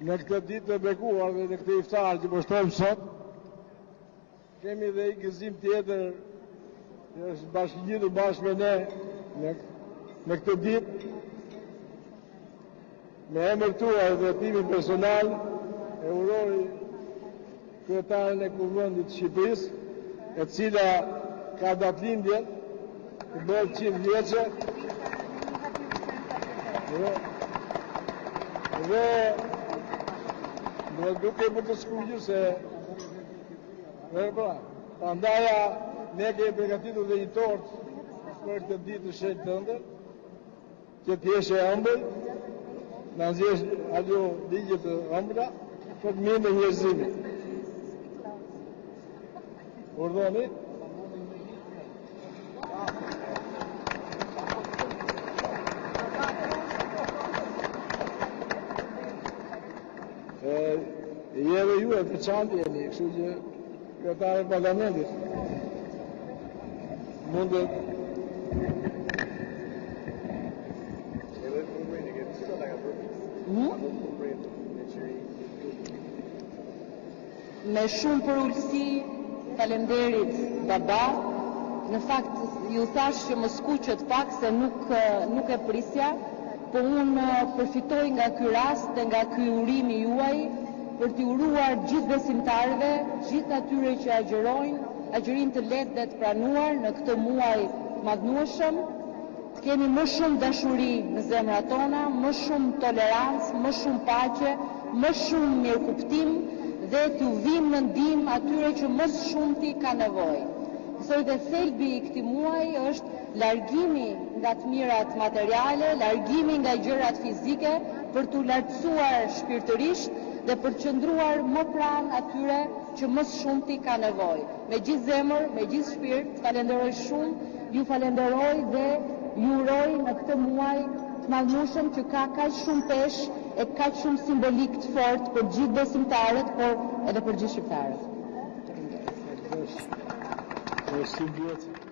Në këtë ditë të bekuar dhe në këtë iftar që po shtojmë sot, kemi dhe i gëzim tjetër që është bashkëngjitur bashkë me ne në këtë ditë, me emër tuaj dhe timin personal, e uroj kryetaren e Kuvendit të Shqipërisë, e cila ka datëlindje të bërë 100 vjeçe dhe duke për të shkruajtur se pandaja ne kemi përgatitur dhe një tort për këtë ditë të shenjtë tënde, që t'jeshe ëmbël, në nxjesh ajo ligje të ëmbra, për të mirë në njerëzimin. Urdhoni? Jeve ju e veçantë jeni, kështu që kryetari i parlamentit mundet me shumë përulësi, faleminderit baba. Në fakt ju thash që më skuqet pak se nuk e prisja, po unë përfitoj nga ky rast dhe nga ky urimi juaj për t'i uruar gjithë besimtarëve, gjithë atyre që agjërojnë, agjërim të lehtë dhe të pranuar në këtë muaj madhnueshëm, të kemi më shumë dashuri në zemrat tona, më shumë tolerancë, më shumë paqe, më shumë mirëkuptim dhe t'u vim në ndihmë atyre që më së shumti ka nevojë. Besoj dhe thelbi i këtij muaji është largimi nga të mirat materiale, largimi nga gjërat fizike për t'u lartësuar shpirtërisht dhe për të qëndruar më pranë atyre që më së shumti ka nevojë. Me gjithë zemër, me gjithë shpirt, falenderoj shumë, ju falenderoj dhe ju uroj në këtë muaj të madhnueshëm që ka kaq shumë peshë e kaq shumë simbolik të fortë për gjithë besimtarët, por edhe për gjithë shqiptarët. Faleminderit.